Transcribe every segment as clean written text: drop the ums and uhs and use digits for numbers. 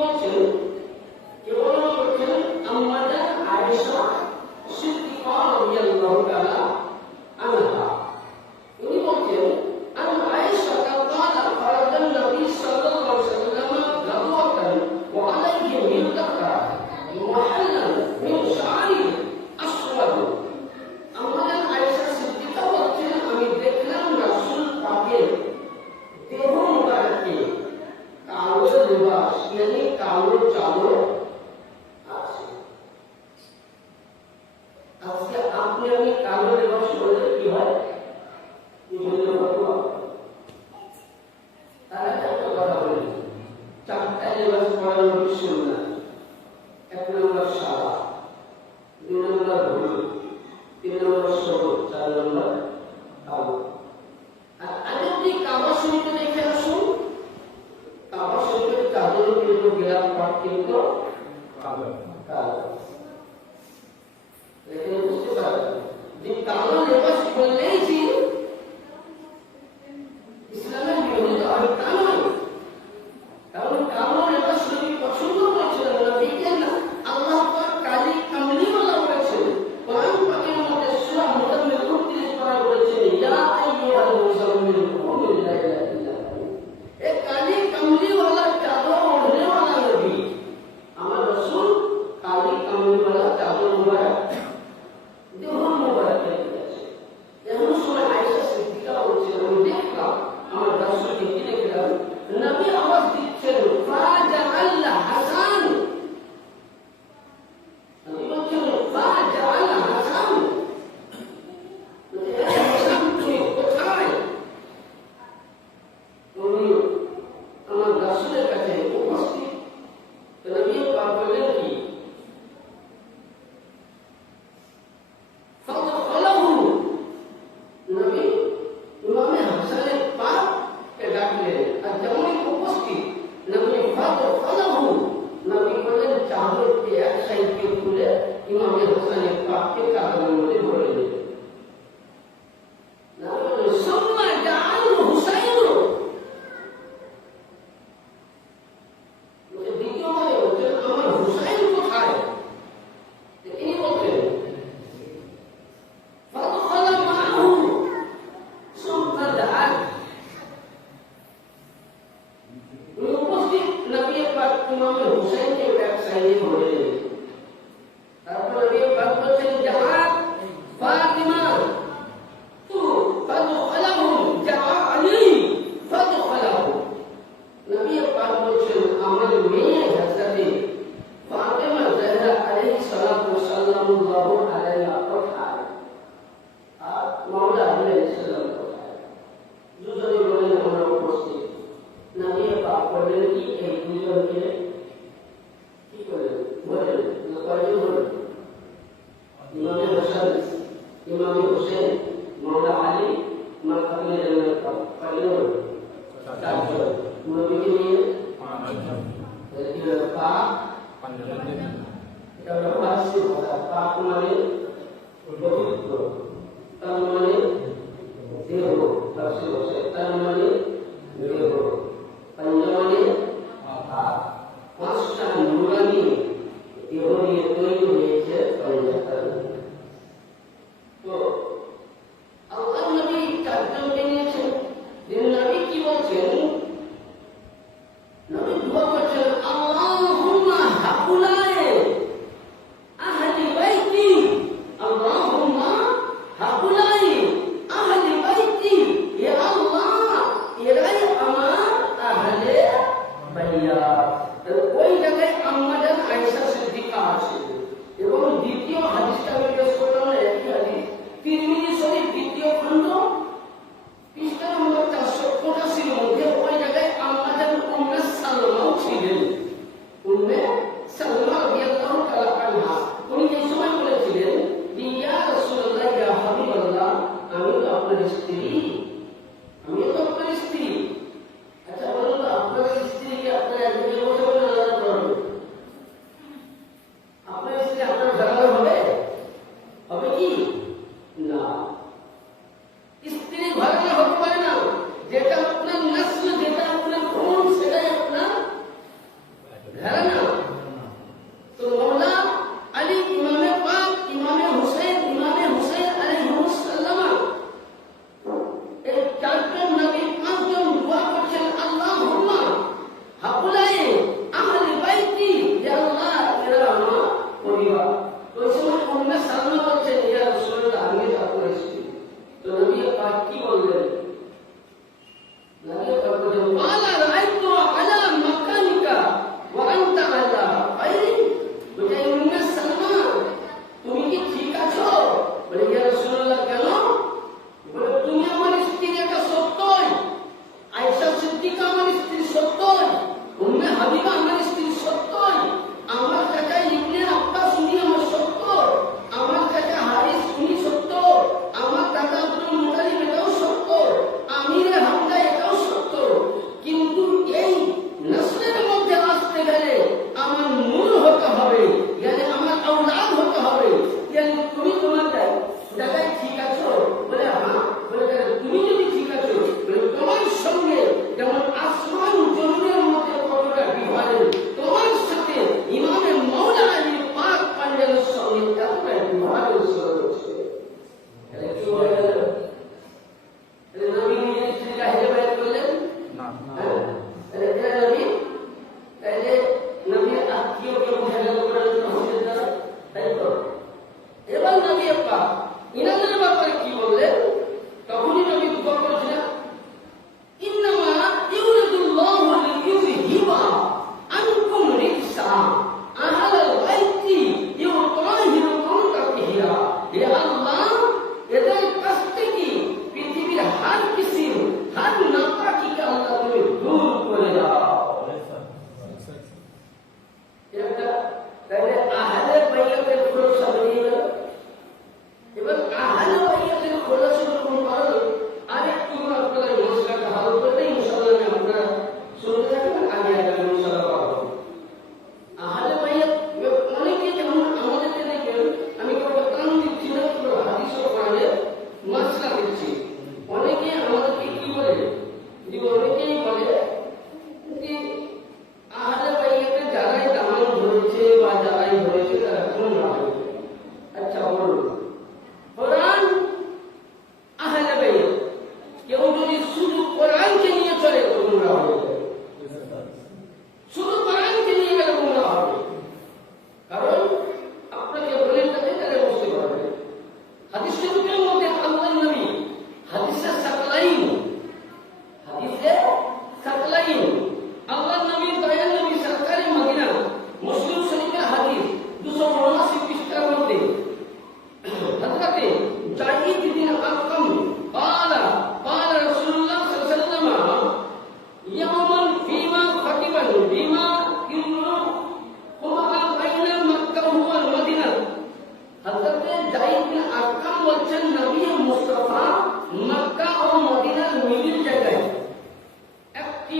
বলছেন? কে বর্ণনা করছেন? আম্মাদা আয়েশা সিদ্দিকা রাদিয়াল্লাহু তাআলা আনহা। উনি বলছেন আন আয়েশা ক্বালা ফারাদান নবী সাল্লাল্লাহু আলাইহি ওয়াসাল্লাম গাদওয়াতান ওয়া আলাইহি মিরদাকা মুহাল্লান মিন শারি আসওয়াদ। আমাদের আয়েশা সিদ্দিকা বলছেন আমি দেখলাম রাসূল পাকের দেহ মুবারকে কালো লিবাস মানে কালো চাদর আছে। আজকে আপনি আমি কালো লিবাস পরলে কি হয়? তারা একটা কথা বলি, চারটা লিবাস পরানো সুন্নাত। এক নম্বর সাদা, দুই নম্বর হলুদ, তিন নম্বর সবুজ, চার নম্বর কালো। আর আরেকটি কাবা শরীফে দেখে আসুন, কাবা শরীফের চাদর কিন্তু গেলাম পাট কিন্তু কালো। এখানে বুঝতে পারবেন যে কালো লেবাস বললেই যে ইসলামের বিরোধী আর তা নয়। কারণ কালো লেবাস নবী পছন্দ করেছিলেন না, দেখেন না আল্লাহ পাক কালি কামলিওয়ালা বলেছেন। কোরআন পাকের মধ্যে সূরা মুজাম্মিল 29 পারা বলেছেন ইয়া আইয়ুহাল মুজাম্মিল কুম লিল্লাহি এ কালি কামলিওয়ালা চাদর ওড়নেওয়ালা নবী আমার রাসূল কালি কামলিওয়ালা চাদর মুবারক দেহ মুবারক দিয়েছে। এমন সময় আয়েশা সিদ্দিকা বলছেন আমি দেখলাম আমার রাসূলকে কি দেখলাম, নবী আওয়াজ দিচ্ছেন ফাজাআল হাসান। নবী বলছেন ফাজাআল হাসান, হাসান তুমি কোথায়? উনি আমার রাসূলের কাছে উপস্থিত। নবী পাক বললেন কি ফাদাখালাহু, নবী ইমামে হাসানের পাকে ডাকলেন আর যেমন উপস্থিত নবী ফাদাখালাহু, নবী বললেন চাদরকে এক সাইডে খুলে ইমামে হাসানের পাকে চাদরের মধ্যে ভরে দিলেন। নবী বললেন সুম্মা জাআল হুসাইন, দ্বিতীয়বারে বলছেন আমার হুসাইন কোথায়? তিনি বলছেন ফাদখালা মাআহু সুম্মা দাআ, উপস্থিত নবী পাক ইমামে হুসাইনকে এক সাইডে ভরে দিলেন। তারপর নবী পাক বলছেন জাআত ফাতিমা তু ফাদখালাহু জাআ আলী ফাদখালাহু। নবী পাক বলছেন আমার মেয়ে হযরতে ফাতিমা জাহরা আলাইহিস সালাতু ওয়াস সালামুল্লাহু আলাইহা কোথায় আর মাওলা আলাইহিস সালাম কোথায়? দুজনে বলেন আমরা উপস্থিত। নবী পাক বললেন কি এই দুজনকে কি করলেন? বলেন না কয়জন হলেন? ইমামে হাসান, ইমামে হোসেন, মাওলা আলী, মাকামে জান্নাত কয়জন হলেন? চারজন। নবীকে নিয়ে পাক, এটা হলো ফারসি ভাষা। পাক মানে পবিত্র, তার মানে দেহ, ফারসি ভাষায় তার মানে দেহ, পাঞ্জা মানে হাত। পাঁচটা নুরানি দেহ নিয়ে তৈরি হয়েছে পাঞ্জাটা। তো আল্লাহ নবী চারজনকে নিয়েছেন। নবী কি বলছেন? নবী দোয়া করছেন আল্লাহুম্মা হাকুলায়ে আহলি বাইতি, আল্লাহুম্মা হাকুলায়ে আহলি বাইতি, ইয়া আল্লাহ এরাই আমার সিদ্দিকা আমার স্ত্রী সত্যই, উম্মে হাবিবা আমার স্ত্রী সত্যই, আমার কাকা ইবনে আব্বাস উনি আমার সত্য, আমার কাকা হারিস উনি সত্য, আমার দাদা আব্দুল মুতালিব এটাও সত্য, আমিরে হামজা এটাও সত্য। কিন্তু এই নসলের মধ্যে আসতে গেলে আমার নূর হতে হবে, মানে আমার আওলাদ হতে হবে। মানে তুমি তোমার জায়গায় ঠিক আছো? বলে হ্যাঁ। বলে তুমি যদি ঠিক আছো, বলে তোমার সঙ্গে যেমন আসমান জমিনের মধ্যে কতটা বিভাজন, তোমার সাথে ইমামে মওলা আলী পাক পাঞ্জাবের সঙ্গে এতটা বিভাজন হচ্ছে। এটা কি হয়ে গেল? নবী নিজের স্ত্রীকে হেদায়েত করলেন না। নবী তাইলে নবীর আত্মীয়কে বুঝা গেল হচ্ছে না, তাই তো? এবার নবী পাক ইনাদের ব্যাপারে কি বললেন? তখনই নবী দোয়া করেছিলেন, ইন্নামা ইউরিদুল্লাহু লিইউযহিবা আনকুম রিজসা আহলাল বাইতি ইউতাহিরুকুম তাতহীরা। হে আল্লাহ, এদের কাছ থেকে পৃথিবীর হার কিসিম, হার নাপাকিকে আল্লাহ তুমি দূর করে দাও। তাহলে আহলে বাইতের খোলসা বেরিয়ে গেল। এবার আহলে বাইতের খোলসা যখন পারো, আরেকটু আপনাদের মশলাটা ভালো করলে ইনশাআল্লাহ আপনারা শুনতে থাকবেন, আমি আগামী ইনশাআল্লাহ পাবো। আহলে বাইত অনেকে যেমন আমাদেরকে দেখবেন, আমি কেবল কান দিচ্ছি না, পুরো হাদিসও পড়ালে মশলা দিচ্ছি। অনেকে আমাদেরকে কি বলে, যে অনেকেই বলে যে আহলে বাইতে যারাই দামান ধরেছে বা যারাই ধরেছে তারা গুমরাহ হয়ে গেছে। আচ্ছা বলুন, কোরআন আহলে বাইত, কেউ যদি শুধু কোরআনকে নিয়ে চলে তো গুমরাহ হয়ে যাবে, শুধু কোরআনকে নিয়ে গেলে গুমরাহ হবে। কারণ আপনাকে বলে থাকে তাহলে বুঝতে পারবে। হাদিস শরীফের মধ্যে আল্লাহর নবী হাদিসে সাকলাইন, হাদিসে সাকলাইন, আল্লাহর নবী দয়াল নবী সরকারে মদিনা, মুসলিম শরীফের হাদিস 279 পৃষ্ঠার মধ্যে হযরতে জাহিদ বিন আরকাম قال قال رسول الله صلى الله عليه وسلم يوما فيما خطبا بما يقوم بين مكة والمدينة। হযরতে জাহিদ বিন আরকাম বলছেন, নবী মুস্তাফা মক্কা ও মদিনার মিডিল জায়গায় একটি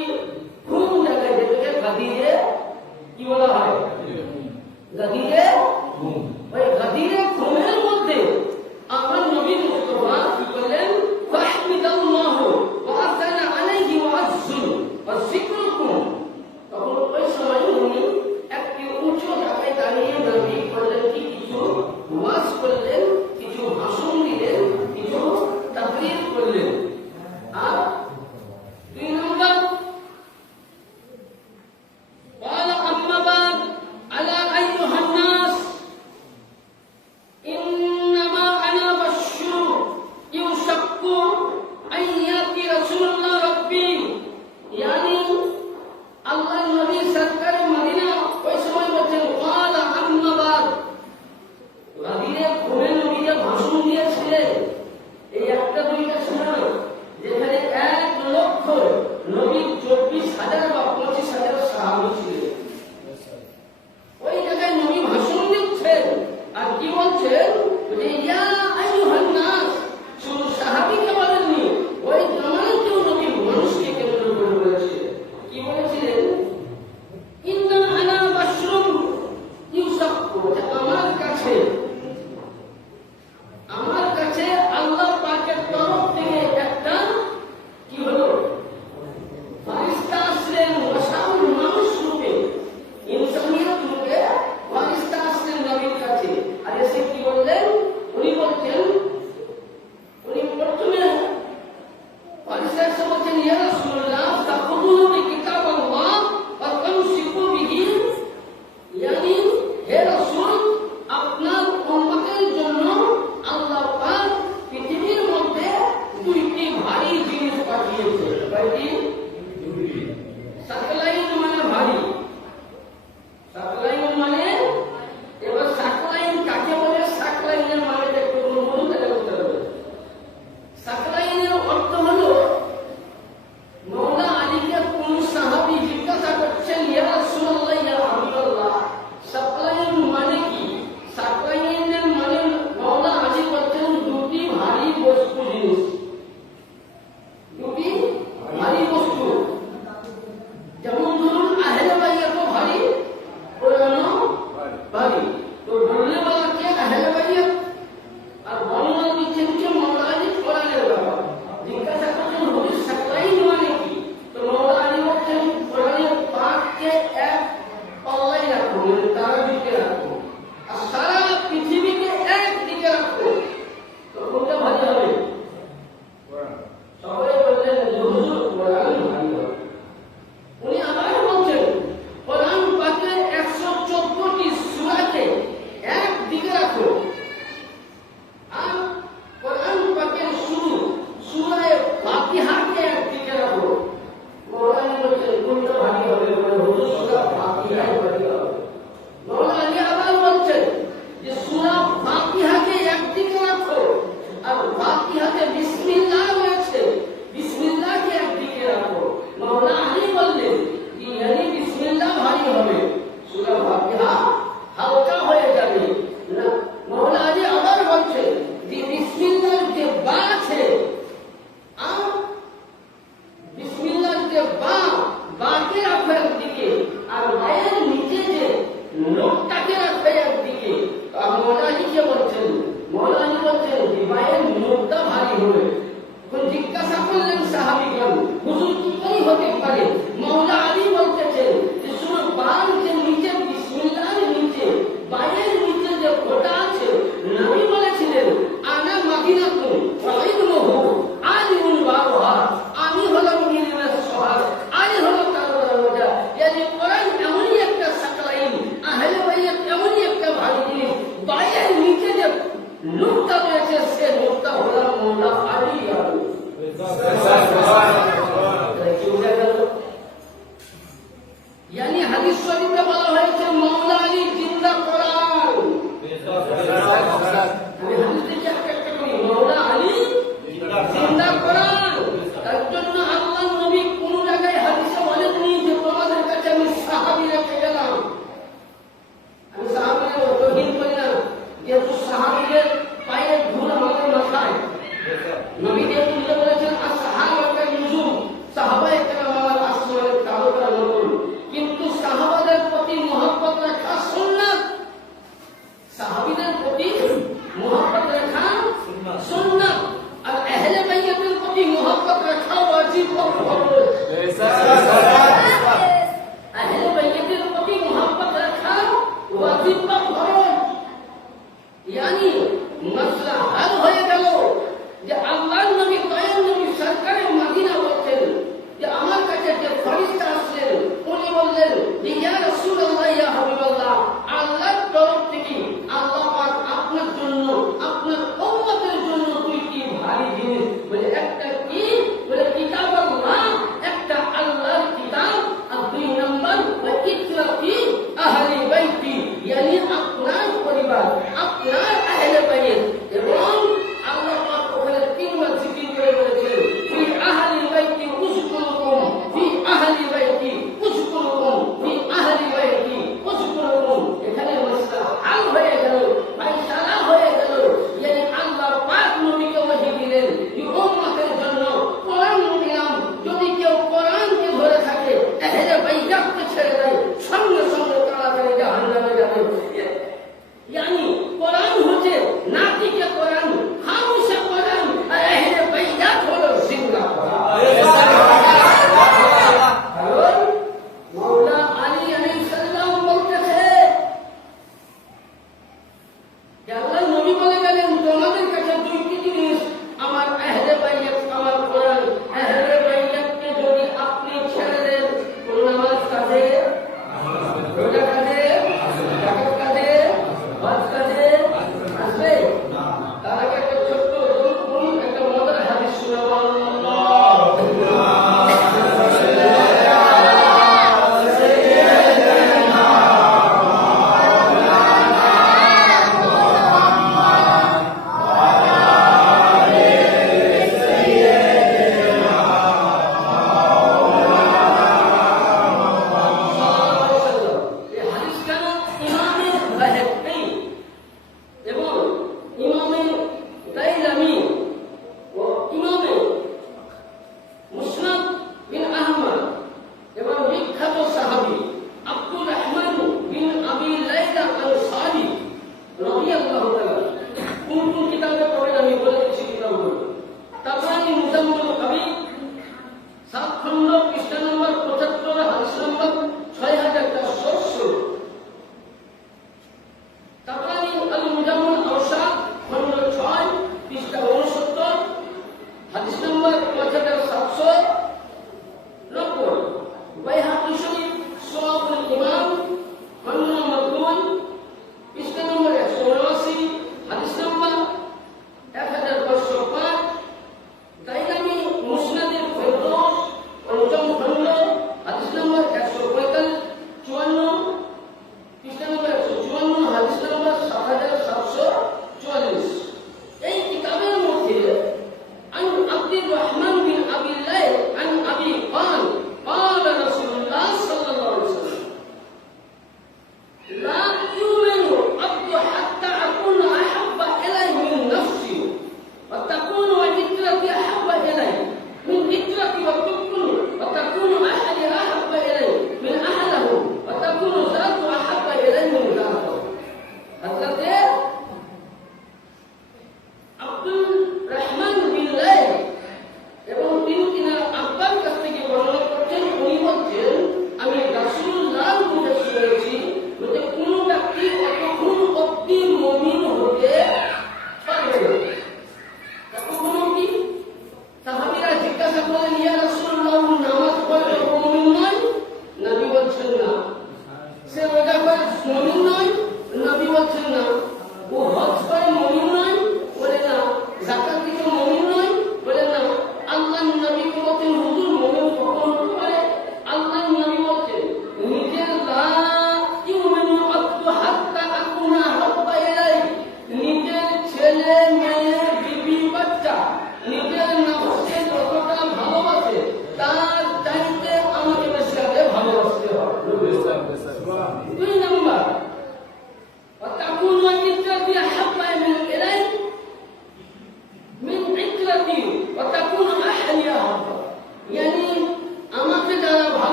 খুন জায়গায়, যেটাকে গাদিরে কি বলা হয়, গাদিরে খুন, ওই গাদিরে খুনের মধ্যে আমার নবী মুস্তাফা কি করলেন, ফাহমিদাল্লাহ ওয়া আসানা আলাইহি ওয়া আযযু ওয়া যিকরুকুম। তখন ওই সময় উনি একটি উঁচু জায়গায় দাঁড়িয়ে নবী করলেন কি, কিছু ওয়াজ করলেন, কিছু ভাষণ দিলেন, কিছু তাকরীর করলেন। আর 2 নম্বর قال أما بعد ألا أيها الناس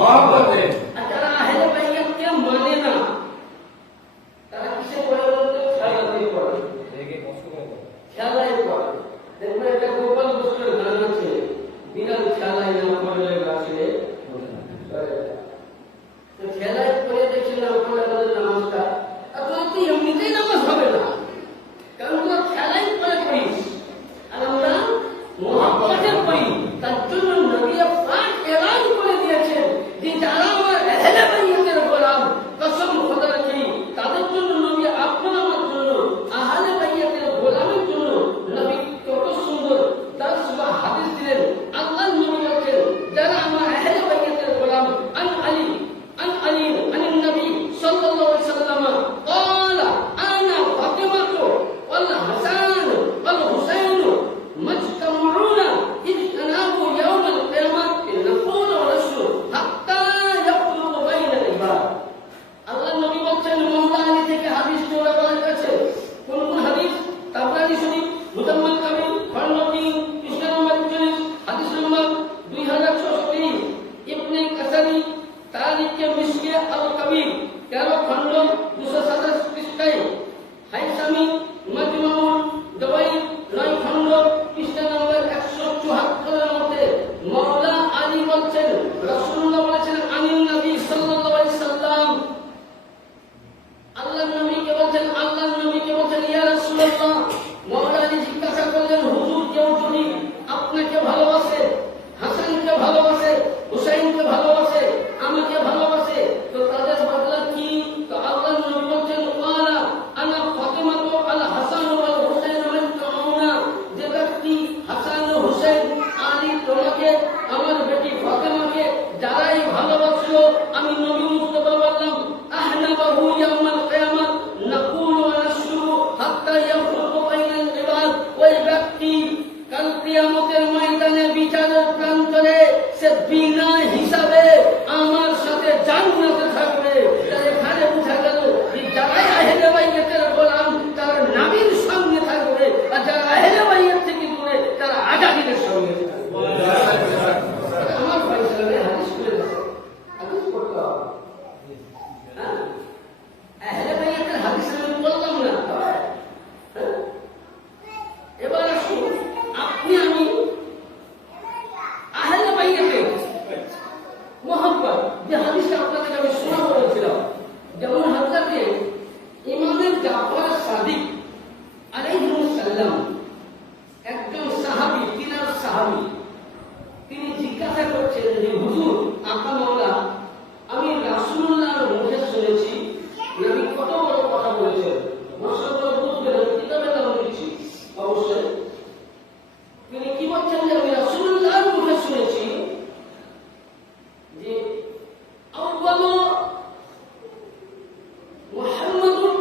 মহব্বতে। আর যারা আহলে বাইতকে মানে না তারা কিসে পড়ে বলতে খেলাতে পড়ে, খেলায় পড়ে। দেখবেন একটা গোপাল বস্তুর গান আছে, বিড়াল খেলায় না পড়লে গাছে তো খেলায় পড়ে দেখি না পড়লে আমাদের নামাজটা আর তো এমনিতেই নামাজ হবে না, কারণ তোরা খেলাই পড়ে পড়িস আর আমরা মহব্বতে পড়ি। তার জন্য নবী পাক এলান করে দিয়েছেন যে যারা আমার আহলে বাইতের গোলাম, কসম খোদা রাখি তাদের জন্য নবী আপনার আমার জন্য আহলে বাইতের গোলামের জন্য নবী কত সুন্দর দর্শ বা হাদিস দিলেন। আল্লাহ নবী বলেন যারা আমার আহলে বাইতের গোলাম আন আলী عن النبي صلى الله عليه وسلم قال انا فاطمه والحسن والحسين مجتمعون اجتنابوا يوم القيامه نقول ونشر حتى يبلغ بين العباد। আল্লাহ নবী বলেন মোহাম্মদ আলী থেকে হাদিস তোলা হয়েছে। কোন কোন হাদিস? তাবরানী শরীফ মুতাম্মাল কাবির খন্ড 3 পৃষ্ঠা নম্বর 40 হাদিস নম্বর 2630, ইবনে কাসারি তারিখে মিশকে আল কবির 13 খন্ড 227 পৃষ্ঠায়, হাইসামি মাজমুউল দওয়াই 9 খন্ড পৃষ্ঠা নম্বর 174 এর মধ্যে মাওলা আলী বলেন রাসূলুল্লাহ বলেছেন আমিন নবী সাল্লাল্লাহু আলাইহি সাল্লাম, আল্লাহর নবীকে বলেন ইয়া রাসূলুল্লাহ। মাওলা আলী জিজ্ঞাসা করলেন হুজুর কেউ যদি আপনাকে ভালোবাসে, হাসানকে ভালোবাসে, হুসাইনকে ভালোবাসে, আমাকে ভালোবাসে তো তাদের বদলা কি? তো আল্লাহর নবী বলেন ওয়ালা আনা ফাতিমাতু আল হাসান ওয়াল হুসাইন মানতাউনা, যে ব্যক্তি হাসান ও হুসাইন আলী তোমাকে আমার বেটি ফাতিমাকে যারাই ভালোবাসলো আমি নবী মুস্তাফা বললাম আহনাবাহু ইয়াউমাল কিয়ামাত নাকুলু ওয়া নাশরু হাত্তা ইয়াফরুকু বাইনাল ইবাদ। ওই ব্যক্তি কাল কিয়ামতের ময়দানে বিচারের প্রান্তরে সে বিনা হিসাবে আমার সাথে জান্নাতে থাকবে। তাই এখানে বোঝা গেল যে যারা আহলে বাইতের গোলাম তারা নবীর সঙ্গে থাকবে আর যারা আহলে বাইত থেকে দূরে তারা আজাদিদের সঙ্গে থাকবে। আমার ফয়সালা হাদিস করে দেয়, হাদিস পড়তে হবে। আহলে বাইতের হাদিস আমি বললাম না। এবার আসুন আপনি আমি আহলে বাইতের মোহাম্মদ যে হাদিসটা আপনাদের আমি শোনা বলেছিলাম, যেমন হযরতে ইমাম জাফর সাদিক আলাইহিস সালাম একজন সাহাবী, তিনার সাহাবী, তিনি জিজ্ঞাসা করছেন যে হুজুর আকা মাওলা আমি রাসূলুল্লাহর মুখে শুনেছি নবী কত বড় কথা বলেছেন, মাশাআল্লাহ বুঝবেন আমি কিতাবে নাম দিচ্ছি অবশ্যই। তিনি কি বলছেন যে আমি রাসূলুল্লাহর মুখে শুনেছি যে আউয়ালু মুহাম্মাদুন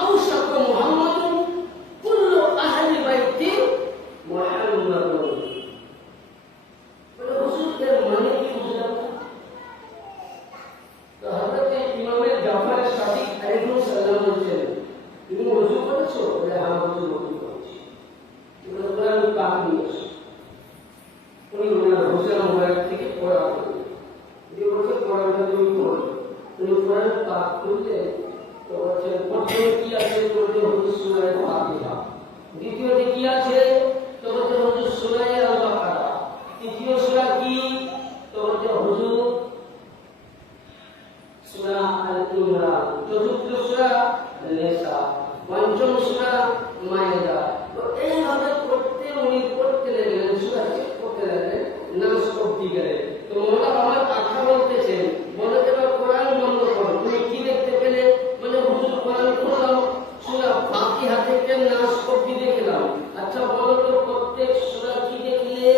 আওসাতু মুহাম্মাদুন কুল্লু আহলি বাইতি মুহাম্মাদুন। বলে হুজুর এর মানে কি বুঝলাম না। তো হযরতে ইমাম জাফর সাদিক আলাইহিস সালাম বলেছেন তুমি ওযু করেছো? বলে হ্যাঁ ওযু করেছি। বলে কোরআন পাক নিয়ে এসো। উনি ওনার হোসেন মোবারক থেকে পড়া করলেন, যে বলছে কোরআনটা তুমি পড়ো। তুমি কোরআন পাক করলে তো বলছে প্রথমে কি আছে? বলছে হুজুর সূরা ফাতিহা। দ্বিতীয়তে কি আছে? তো বলছে হুজুর সূরা আল বাকারা। তৃতীয় সূরা কি? তো বলছে হুজুর সূরা আল ইমরান। চতুর্থ সূরা নিসা। পঞ্চম সূরা মাইদা। তো এইভাবে পড়তে উনি পড়তে লাগলেন, সূরা পড়তে লাগলেন, নাস অবধি গেলেন। তো মোলা আমার কথা বলতেছেন, বলে এবার কোরআন বন্ধ করো, তুমি কি দেখতে পেলে? বলে হুজুর কোরআন খুললাম, সূরা ফাতিহা থেকে নাস অবধি দেখলাম। আচ্ছা বলো তো প্রত্যেক সূরা কি দেখলে?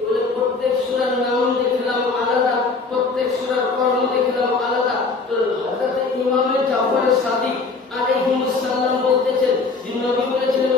বলে প্রত্যেক সূরার নাম দেখলাম আলাদা, প্রত্যেক সূরার কর্ম দেখলাম আলাদা। তো হযরত ইমাম জাফর সাদিক আলাইহিস সালাম বলতেছেন যে নবী বলেছিলেন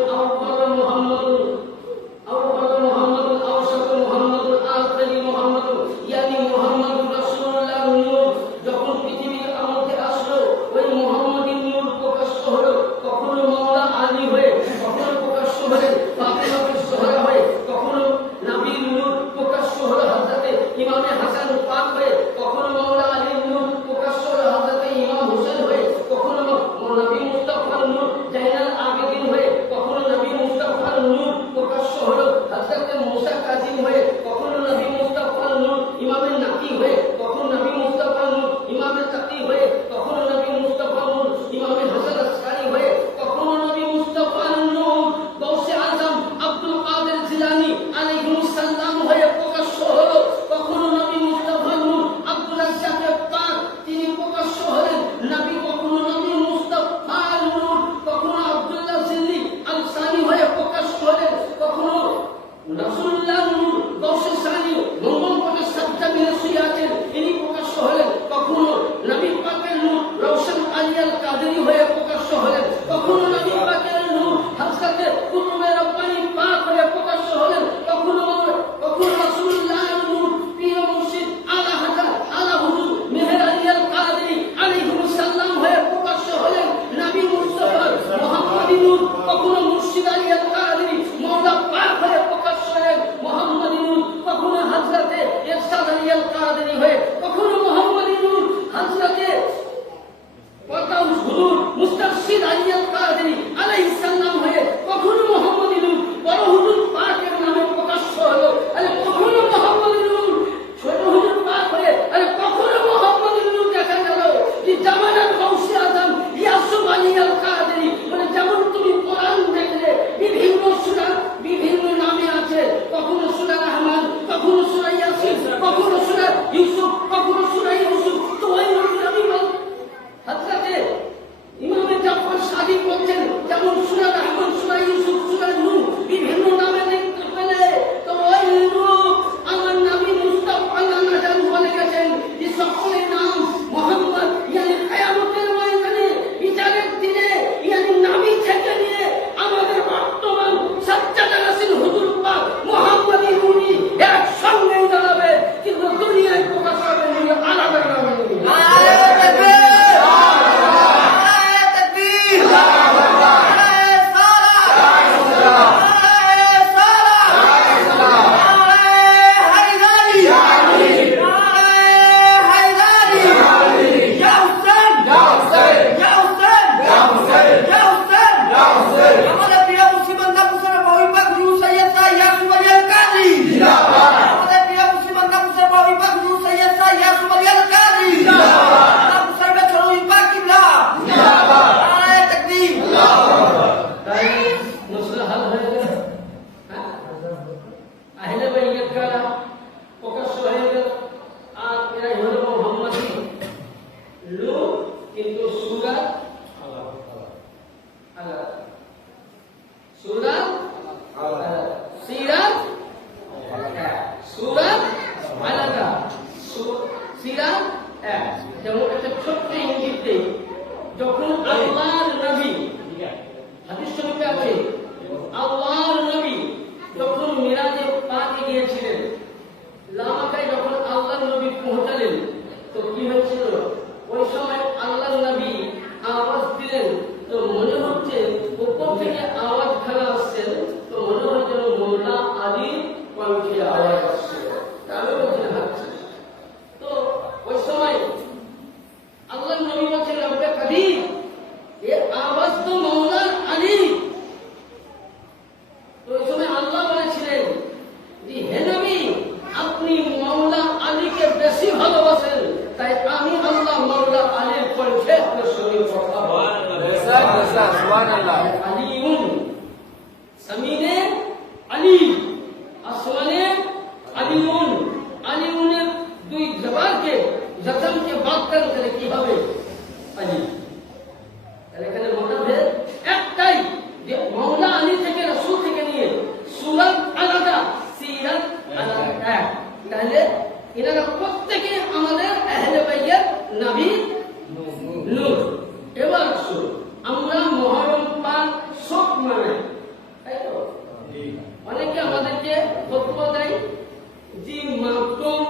কিন্তু সূরা আলাদা, সূরা আলাদা, সিরাত সূরা আলাদা, সিরাত এক। যেমন একটা ছোট্ট ইঙ্গিত দেই, যখন আল্লাহর নবী, হাদিস শরীফে আছে, আল্লাহর নবী যখন মিরাজে পাকে গিয়েছিলেন, লামাকায় যখন আল্লাহর নবী পৌঁছালেন, তো কি হয়েছিল? ওই সময় আল্লাহর নবী আওয়াজ দিলেন, তো মনে হচ্ছে উপর থেকে আওয়াজ খানা আসছে, তো মনে হয় যেন মোল্লা আলীর কণ্ঠে আওয়াজ আসছে। আমি বলছিলাম হচ্ছে, তো ওই সময় আল্লাহর নবী বলছেন, রব্বে কাদির, এর আওয়াজ তো মোল্লা আলী। তো ওই সময় আল্লাহ বলেছিলেন যে হে নবী, আপনি মাওলা আলীকে বেশি ভালোবাসেন, তাই আমি আল্লাহ মাওলা আলীর কণ্ঠে আপনার সঙ্গে কথা বলবো। সুবহানাল্লাহ। আলীউন, সামিনে আলী, আসমানে আলীউন। আলীউনের দুই জবানকে, জজমকে বাদ করে কি হবে? আলী। এখানে মতভেদ একটাই, যে মাওলা আলী থেকে, রাসূল থেকে নিয়ে সূরাত আলাদা, সিরাত আলাদা। তাহলে এনারা প্রত্যেকে আমাদের আহলে বাইতের নবী নূর। এবার আসুন, আমরা মুহররম পাক শোক মানাই, তাই তো? অনেকে আমাদেরকে ফতোয়া দেয় যে মাতম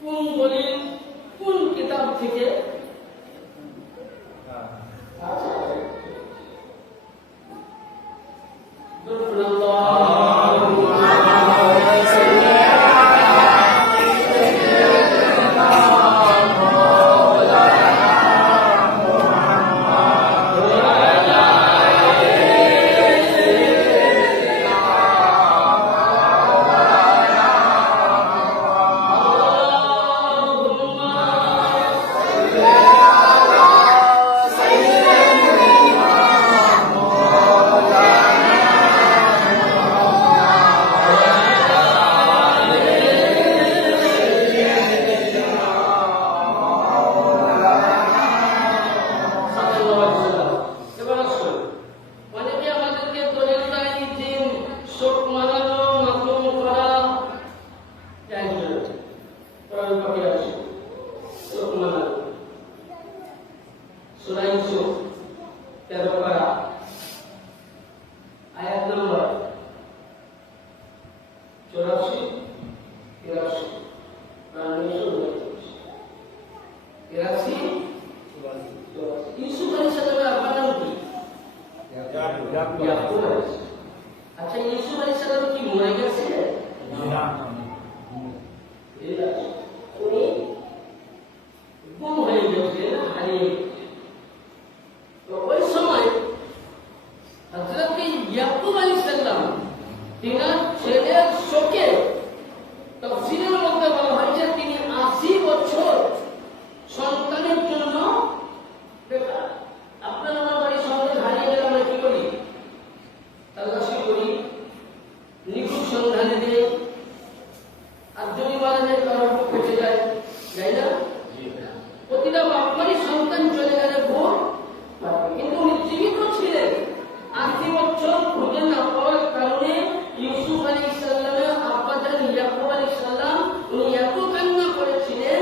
কোন দলিল, কোন কিতাব থেকে। আচ্ছা, ইউসুফ আলাইহিস সালাম কি মরে গেছে? না, উনি গুম হয়ে গেছেন, হারিয়ে। তো ওই সময় হযরত ইয়াকুব আলাইহিস সালাম তিনার ছেলের শোকে তাফসীরের মধ্যে বলা হয়েছে তিনি 80 বছর সন্তানের জন্য বেকার। আপনার আমার বাড়ি সন্তান হারিয়ে গেলে আমরা কি করি? তালাশি করি, নিখুঁত সন্ধানে দিই, আর যদি বলা যায় কারোর কেটে যায়, তাই না? প্রতিটা বাপমারই সন্তান চলে গেলে ভোর, কিন্তু উনি জীবিত ছিলেন। 80 বছর খুঁজে না পাওয়ার কারণে ইউসুফ আলাইহিস সালামের আব্বাজান ইয়াকুব আলাইহিস সালাম উনি এত কান্না করেছিলেন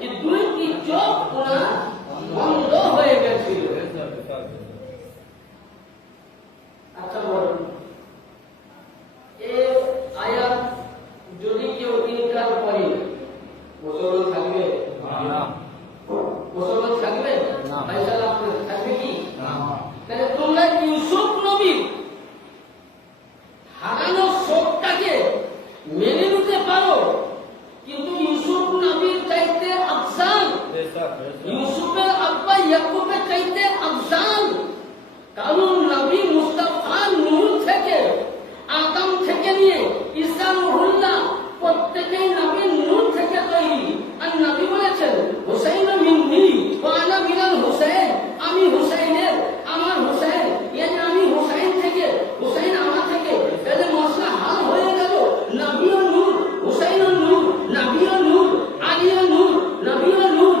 যে দুইটি চোখ ওনার বন্ধ হয়ে গেছিল। আচ্ছা বলুন, এই আয়াত যদি কেউ ইনকার করে মুসলমান থাকবে? না। মুসলমান থাকবে না। ফয়সালা আপনার থাকবে কি? না। তাহলে তোমরা ইউসুফ নবীর হারানো শোকটাকে মেনে নিতে পারো, কিন্তু ইউসুফ নবীর চাইতে আফজাল, ইউসুফের আব্বা ইয়াকুবের চাইতে আফজাল। কারণ নবী মুস্তাফা নূর থেকে, আদম থেকে নিয়ে ঈসা রূহুল্লাহ প্রত্যেকেই নবী নূর থেকে তৈরি। আর নবী বলেছেন হুসাইন মিন্নি ওয়া আনা মিনাল হুসাইন, আমি হুসাইনের, আমার হুসাইন, এই যে আমি হুসাইন থেকে, হুসাইন আমার থেকে, এর মশলা হাল হয়ে গেল। নবীও নূর, হুসাইনও নূর, নবীও নূর, আলীও নূর, নবীও নূর,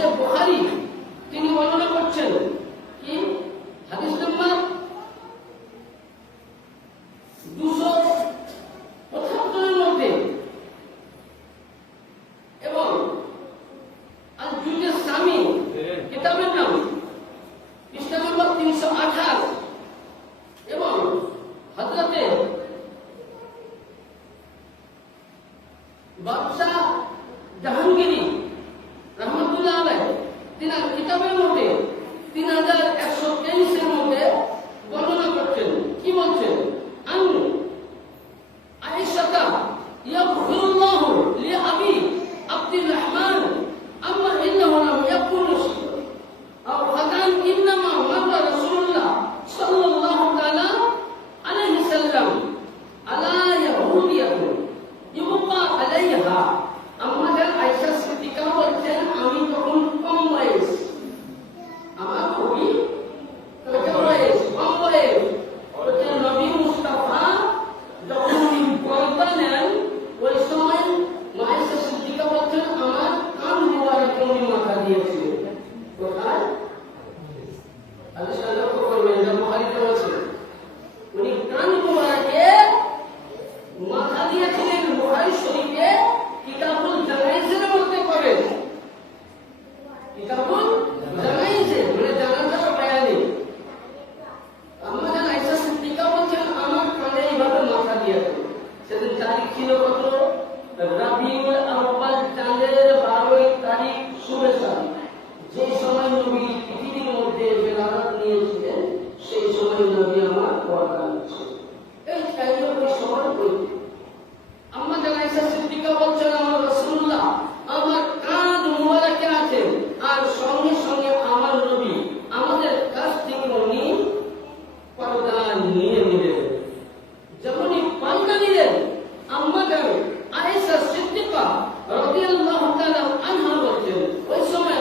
হাদিসে বুখারী তিনি বর্ণনা করছেন কি হাদিস নাম্বার 275 এর মধ্যে এবং আল জুজে সামি কিতাবের নাম পৃষ্ঠা নম্বর 328 এবং হযরতে বাদশাহ জাহাঙ্গীরি রহমতুল্লাহ আলাইহি তিনার কিতাবের মধ্যে 3123 এর মধ্যে বর্ণনা করছেন কি বলছেন আন আয়েশা ইয়াগফিরুল্লাহু লি আবি আব্দুর রহমান আম্মা ইন্নাহু লাম ইয়াকুনু আও ফাকান ইন্নামা মারা রাসূলুল্লাহ সাল্লাল্লাহু তাআলা আলাইহি সাল্লাম আলা ইয়াহুদিয়াতুন ইউকা আলাইহা আমাদের আয়েশা সিদ্দিকা বলছেন আমি তখন কম বয়স আমার খুবই কম বয়স বলছেন নবী মুস্তাফা যখন গল্প নেন ওই সময় আয়েশা সিদ্দিকা বলছেন আমার কান মোবারক উনি মাথা দিয়েছিলেন কোথায় আল্লাহ লক্ষ্য করবেন যে বুখারীতে আছে উনি কান মোবারকে মাথা দিয়েছিলেন বুখারী শরীফে কিতাবুল জানাইজের মধ্যে করেন কিতাবুল জানাইজে মানে জানাজার বয়ানে আমাদের আয়েশা সিদ্দিকা বলছেন আমার কানে এইভাবে মাথা দিয়েছে সেদিন তারিখ ছিল কত রাবিউল আউয়াল চাঁদের 12 তারিখ শুভেচ্ছা যে সময় নবী পৃথিবীর মধ্যে বেলাত নিয়েছিলেন সেই সময় নবী আমার পর্দা ছিল এই টাইমে সময় বলতে আমাদের আয়েশা সিদ্দিকা বলছেন আমার রাসূলুল্লাহ আমার কাঁধ মুবারকে আছেন আর সঙ্গে সঙ্গে আমার নবী আমাদের কাছ থেকে উনি পর্দা নিয়ে নিলেন যখনই পর্দা নিলেন আমাদের আয়েশা সিদ্দিকা রাদিয়াল্লাহু তাআলা আনহা বলছেন ওই সময়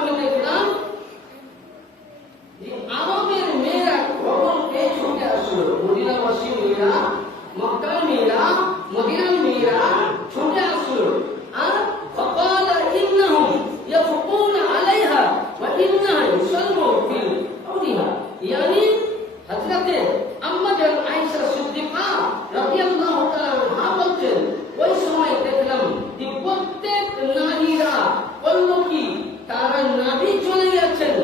আমি দেখলাম যে আরবের মেয়েরা খবর পেয়ে ছুটে আসলো মদিনাবাসী মেয়েরা মক্কার মেয়েরা মদিনার মেয়েরা ছুটে আসলো আর فقال انهم يفقون عليها وانها يصلوا في قولها يعني হযরতে আম্মাজান আয়েশা সিদ্দিকা রাদিয়াল্লাহু তাআলা আনহা বলছেন ওই সময় দেখলাম যে প্রত্যেক নারীরা বলল কি তারা নবী চলে গেছেন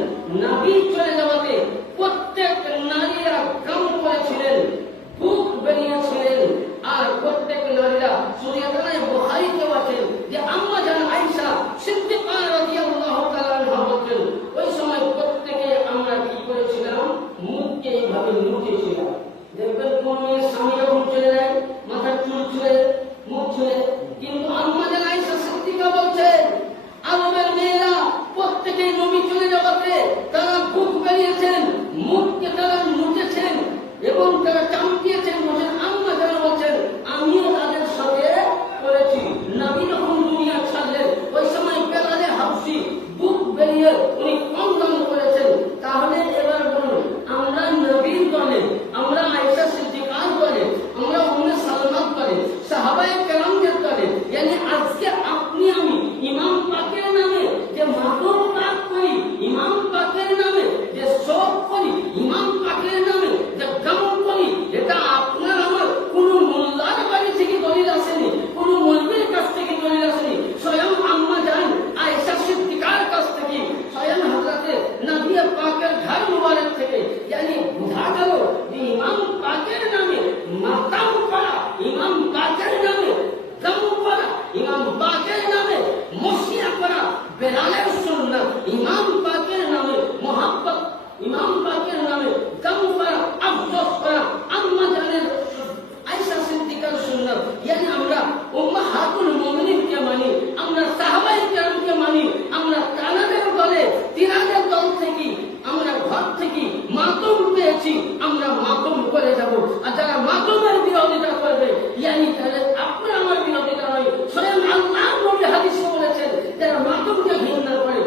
নবী চলে যাওয়াতে প্রত্যেক নারীরা কাম করেছিলেন বুক বেরিয়েছিলেন আর প্রত্যেক নারীরা সুরিয়াতায় বুখারীতে আছে যে আম্মাজান আয়েশা সিদ্দিকা রাদিয়াল্লাহু তাআলা আনহা বলছেন ওই সময় প্রত্যেকে আমরা কি করেছিলাম মুখকে এইভাবে মুছেছিলাম দেখবেন কোন স্বামী যখন চলে যায় মাথার চুল ছুঁয়ে মুখ ছুঁয়ে কিন্তু আম্মাজান আয়েশা সিদ্দিকা বলছেন আরবের মেয়েরা প্রত্যেকে নবী চলে যাওয়াতে তারা বুক বেরিয়েছেন মুখকে তারা মুছেছেন এবং তারা চামকিয়েছেন বলছেন আম্মা যারা বলছেন আমিও তাদের সাথে করেছি নবী যখন দুনিয়া ছাড়লেন ওই সময় বেলালে হাবশি বুক বেরিয়ে উনি কন্দন করেছেন তাহলে এবার বলুন আমরা নবীর দলে আমরা আয়েশা সিদ্দিকার দলে আমরা উম্মে সালমার দলে সাহাবায়ে কেরামদের দলে yani আজকে আপনি আমি ইমাম পাকের নামে যে মাতম পাক করি ইমাম পাকের নামে যে সব করি ইমাম পাকের নামে যে গাম করি এটা আপনার আমার কোনো মোল্লার বাড়ি থেকে দলিল আসেনি কোনো মৌলবীর কাছ থেকে দলিল আসেনি স্বয়ং আম্মা জান আয়েশা সিদ্দিকার কাছ থেকে স্বয়ং হযরতে নবী পাকের ঘর মুবারক থেকে yani বুঝা গেল যে ইমাম পাকের নামে মাতাম করা ইমাম পাকের নামে গাম করা ইমাম পাকের নামে মসিয়া করা বেলালের সুন্নাত ইমাম পাকের নামে মোহাব্বত ইমাম পাকের নামে গাম করা আফসোস করা আম্মা জানের আয়েশা সিদ্দিকার সুন্নাত yani আমরা উম্মাহাতুল মুমিনিনকে মানি আমরা সাহাবায়ে কেরামকে মানি আমরা কানাদের দলে তিনাদের দল থেকে আমরা ঘর থেকে মাতম পেয়েছি আমরা মাতম করে যাব আর যারা মাতমের বিরোধিতা করবে yani তাহলে আপনার আমার বিরোধিতা নয় স্বয়ং আল্লাহ নবী হাদিসে বলেছেন যারা মাতমকে ঘৃণা করে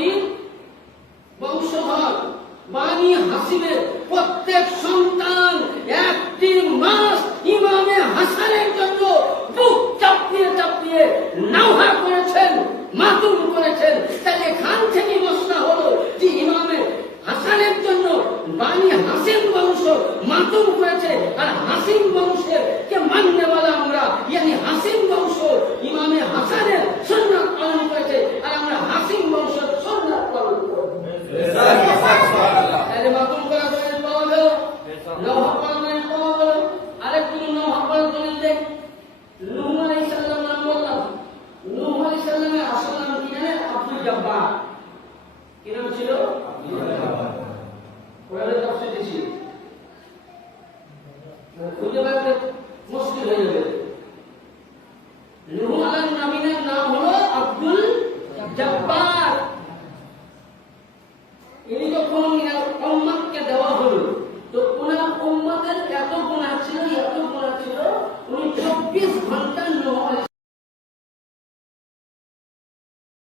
নবীর বংশধর বানি হাসিমের প্রত্যেক সন্তান একটি মাস ইমামে হাসানের জন্য বুক চাপিয়ে চাপিয়ে নাওহা করেছেন, মাতুম করেছেন। তাহলে এখান থেকে মশলা হলো যে ইমামে হাসানের জন্য বানি হাসিম বংশ মাতুম করেছে, আর হাসিম বংশের কে মাননেওয়ালা আমরা, ইয়ানি হাসিম বংশ ইমামে হাসানের সুন্নাত পালন করেছে, আর আমরা হাসিম বংশের সুন্নাত পালন করব। তাহলে মাতুম করা দলিল পাওয়া গেল, নওহা করা দলিল পাওয়া গেল। আরেকটু নওহা করা দলিল দেখ। নূহ আলাইহিস সালাম নাম বললাম। নূহ আলাইহিস সালামের আসল নাম কি জানেন? আব্দুল জব্বার। কি নাম ছিল? আব্দুল জব্বার।